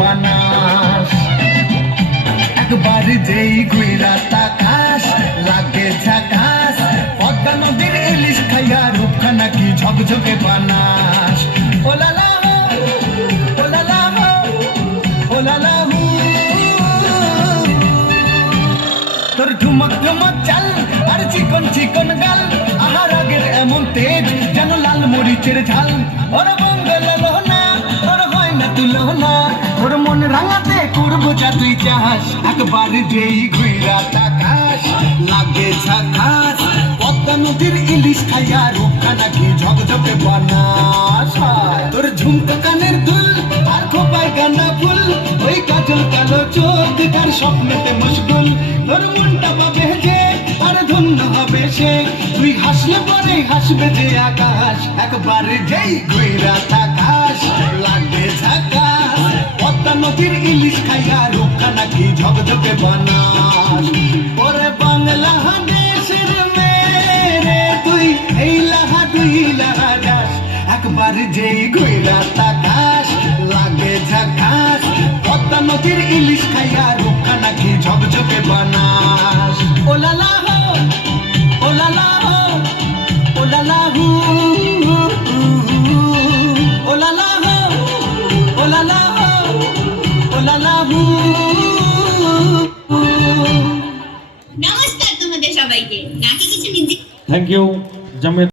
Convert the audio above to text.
বানাস। একবার যেই ঘুইরা তাকাস লাগে ঝাকাস, পদ্মা নদীর ইলিশ খাইয়া রূপখানা কি ঝকঝকে বানাস। ও লালা হো, ও লালা হো, ও লালা হু। তোর ঝুমক ঝুমক চাল আর চিকন চিকন গাল, আহার আগের এমন তেজ যেন লাল মরিচের ঝাল। ওর বঙ্গল না তোর হয় না তুলনা, তোর মন রাঙাতে করবো যা তুই চাস। একবার যেই ঘুইরা তাকাস লাগে ঝাকাস, পদ্মা নদীর ইলিশ খাইয়া রূপখানা কি ঝকঝকে বানাস। তোর ঝুমকা কানের দুল আর খোপায় গাঁদা ফুল, ওই কাজল কালো চোখ কার স্বপ্নেতে মশগুল। তোর মনটা পাবে যে আর ধন্য হবে সে, তুই হাসলে পরে হাসবে যে আকাশ। একবার যেই ঘুইরা তাকাস লাগে ঝাকাস, পদ্মা নদীর ইলিশ খাইয়া রূপখানা কি ঝকঝকে বানাস। ওরে বাংলা দেশের মেরে তুই এই লাহা দুই লাহা যাস। একবার যেই ঘুইরা তাকাস লাগে ঝাকাস, পদ্মা নদীর ইলিশ খাইয়া রূপখানা কি ঝকঝকে বানাস। ও লালা হো, ও লালা হো, ও লালা হু, ও লালা হো, ও লালা হো, ও লালা হু। নমস্কার তোমাদের সবাইকে। নাকি কিছু নির্দিষ্ট থ্যাংক ইউ জামিল।